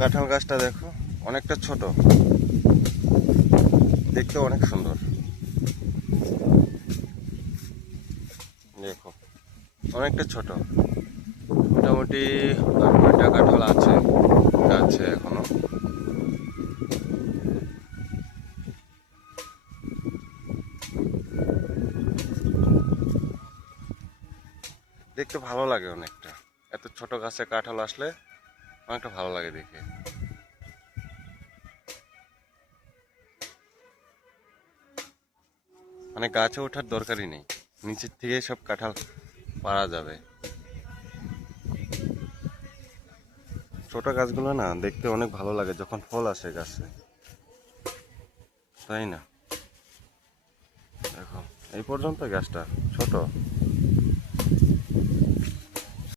কাঁঠাল গাছটা দেখো, অনেকটা ছোট, দেখতে অনেক সুন্দর। দেখো অনেকটা ছোট, মোটামুটি 8-9টা কাঁঠাল আছে গাছে এখনো। দেখতে ভালো লাগে অনেকটা, এত ছোট গাছে কাঁঠাল আসলে অনেকটা ভালো লাগে দেখে। মানে গাছে ওঠার দরকারই নেই, নিচের থেকে সব কাঁঠাল পাড়া যাবে। ছোট গাছগুলো না দেখতে অনেক ভালো লাগে যখন ফল আসে গাছে, তাই না? দেখো এই পর্যন্ত গাছটা ছোট।